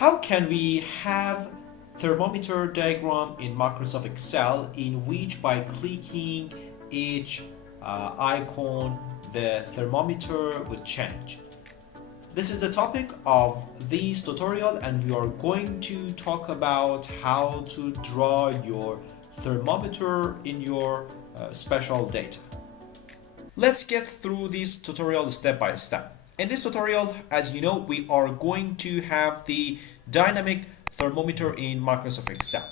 How can we have thermometer diagram in Microsoft Excel in which by clicking each icon the thermometer would change? This is the topic of this tutorial, and we are going to talk about how to draw your thermometer in your special data. Let's get through this tutorial step by step. In this tutorial, as you know, we are going to have the dynamic thermometer in Microsoft Excel.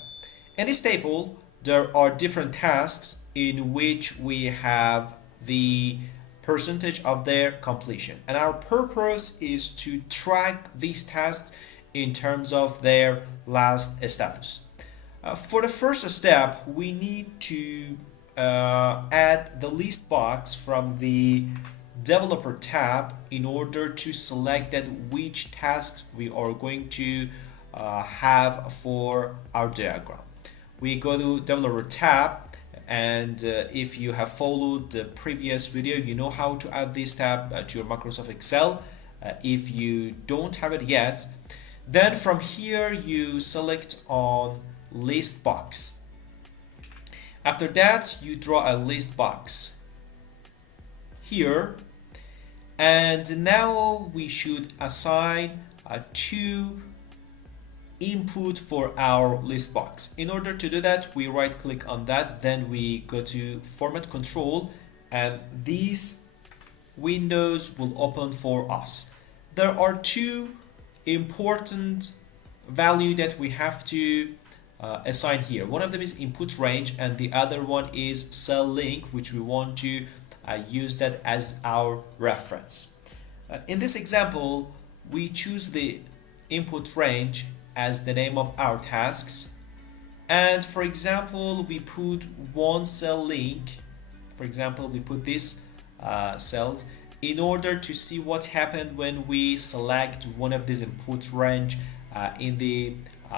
In this table, there are different tasks in which we have the percentage of their completion. And our purpose is to track these tasks in terms of their last status. For the first step, we need to add the list box from the developer tab in order to select that which tasks we are going to have for our diagram. We go to developer tab, and if you have followed the previous video, you know how to add this tab to your Microsoft Excel. If you don't have it yet, then from here you select on list box. After that, you draw a list box here, and now we should assign two input for our list box. In order to do that, we right click on that, then we go to format control, and these windows will open for us. There are two important value that we have to assign here. One of them is input range, and the other one is cell link, which we want to use that as our reference. In this example, we choose the input range as the name of our tasks, and for example we put one cell link. For example, we put this cells in order to see what happened when we select one of these input range in the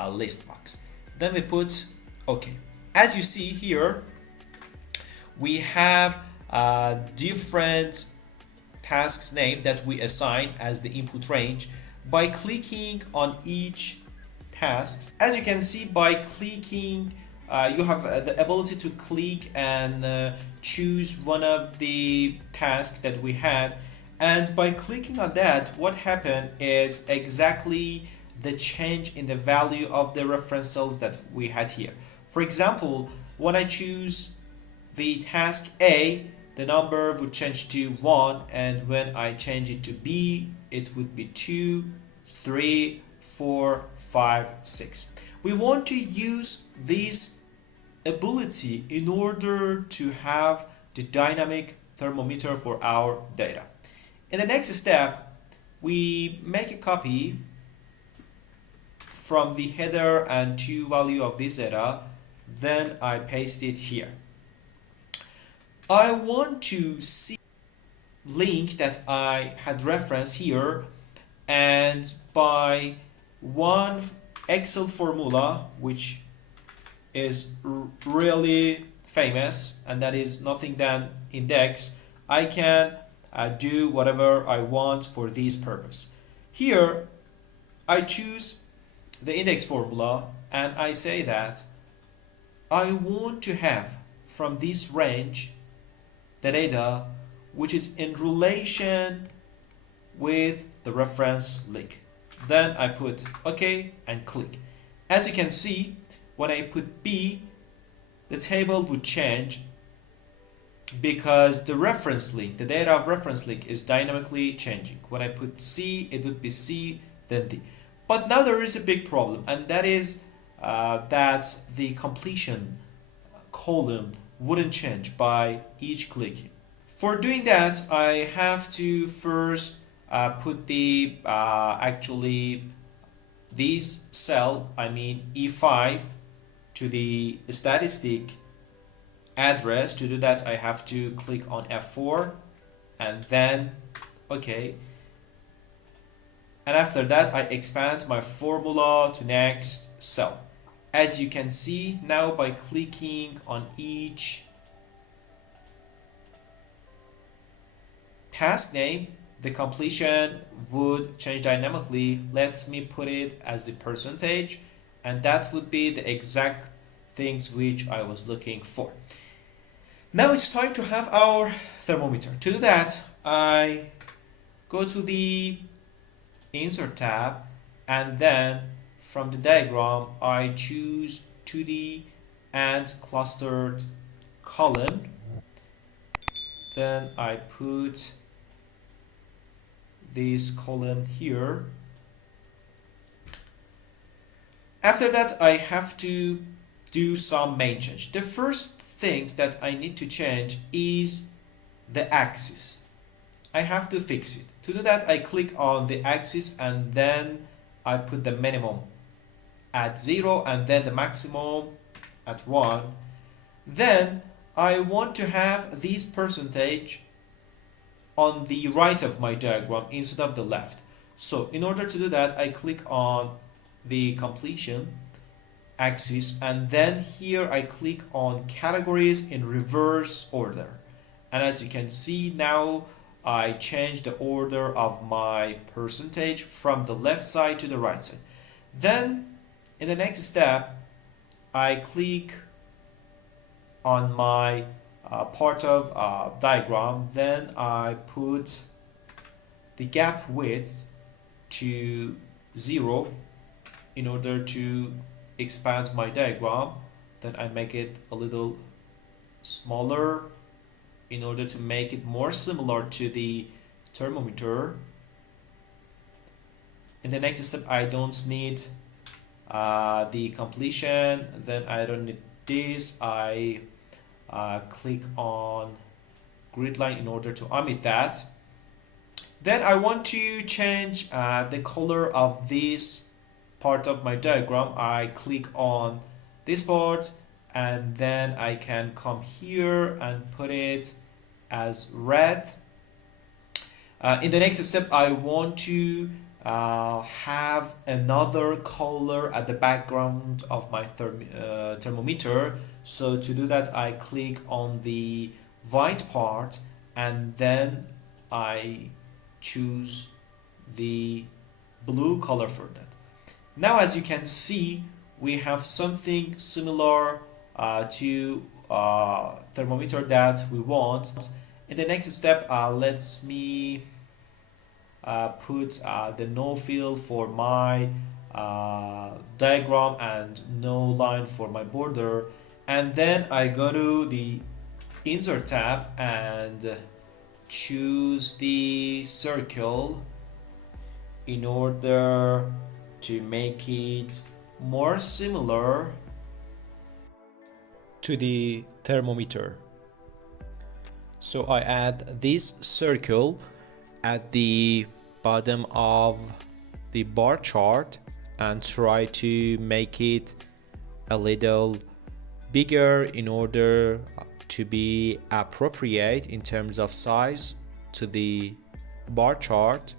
list box. Then we put OK. As you see here, we have different tasks name that we assign as the input range by clicking on each task. As you can see, by clicking you have the ability to click and choose one of the tasks that we had, and by clicking on that, what happened is exactly the change in the value of the reference cells that we had here. For example, when I choose the task A, the number would change to 1, and when I change it to B, it would be 2, 3, 4, 5, 6. We want to use this ability in order to have the dynamic thermometer for our data. In the next step, we make a copy from the header and to value of this data, then I paste it here. I want to see link that I had referenced here, and by one Excel formula which is really famous, and that is nothing than index, I can do whatever I want for this purpose. Here I choose the index formula, and I say that I want to have from this range the data which is in relation with the reference link. Then I put OK and click. As you can see, when I put B, the table would change because the reference link, the data of reference link, is dynamically changing. When I put C, it would be C, then D. But now there is a big problem, and that is that the completion column wouldn't change by each clicking. For doing that, I have to first put the actually this cell, I mean E5, to the statistic address. To do that, I have to click on F4 and then OK. And after that, I expand my formula to next cell. As you can see now, by clicking on each task name, the completion would change dynamically. Let me put it as the percentage, and that would be the exact things which I was looking for. Now it's time to have our thermometer. To do that, I go to the Insert tab, and then from the diagram I choose 2D and clustered column. Then I put this column here. After that, I have to do some main change. The first things that I need to change is the axis. I have to fix it. To do that, I click on the axis, and then I put the minimum at 0 and then the maximum at 1. Then I want to have this percentage on the right of my diagram instead of the left. So in order to do that, I click on the completion axis, and then here I click on categories in reverse order. And as you can see now, I change the order of my percentage from the left side to the right side. Then in the next step, I click on my part of diagram. Then I put the gap width to 0 in order to expand my diagram. Then I make it a little smaller in order to make it more similar to the thermometer. In the next step, I don't need the completion. Then I don't need this. I click on grid line in order to omit that. Then I want to change the color of this part of my diagram. I click on this part, and then I can come here and put it as red. In the next step, I want to have another color at the background of my thermometer. So to do that, I click on the white part, and then I choose the blue color for that. Now, as you can see, we have something similar to thermometer that we want. In the next step, let me put the no fill for my diagram and no line for my border. And then I go to the Insert tab and choose the circle in order to make it more similar to the thermometer. So I add this circle at the bottom of the bar chart and try to make it a little bigger in order to be appropriate in terms of size to the bar chart.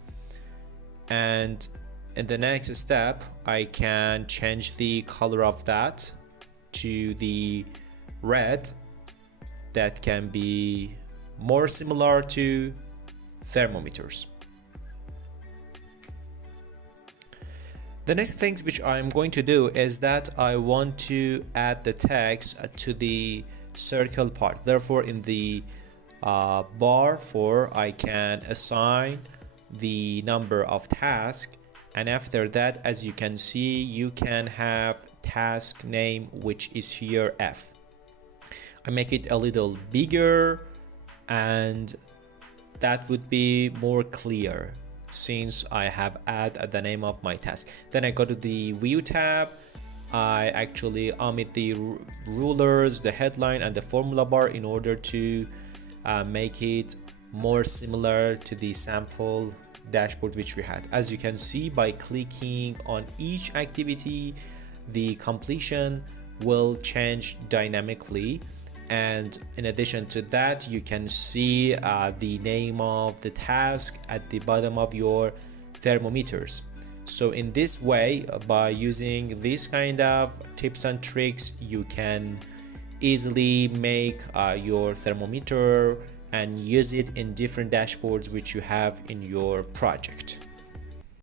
And in the next step, I can change the color of that to the red that can be more similar to thermometers. The next thing which I'm going to do is that I want to add the text to the circle part. Therefore, in the bar 4, I can assign the number of tasks, and after that, as you can see, you can have task name, which is here F. I make it a little bigger, and that would be more clear since I have added the name of my task. Then I go to the View tab. I actually omit the rulers, the headline, and the formula bar in order to make it more similar to the sample dashboard which we had. As you can see, by clicking on each activity, the completion will change dynamically. And in addition to that, you can see the name of the task at the bottom of your thermometers. So in this way, by using this kind of tips and tricks, you can easily make your thermometer and use it in different dashboards which you have in your project.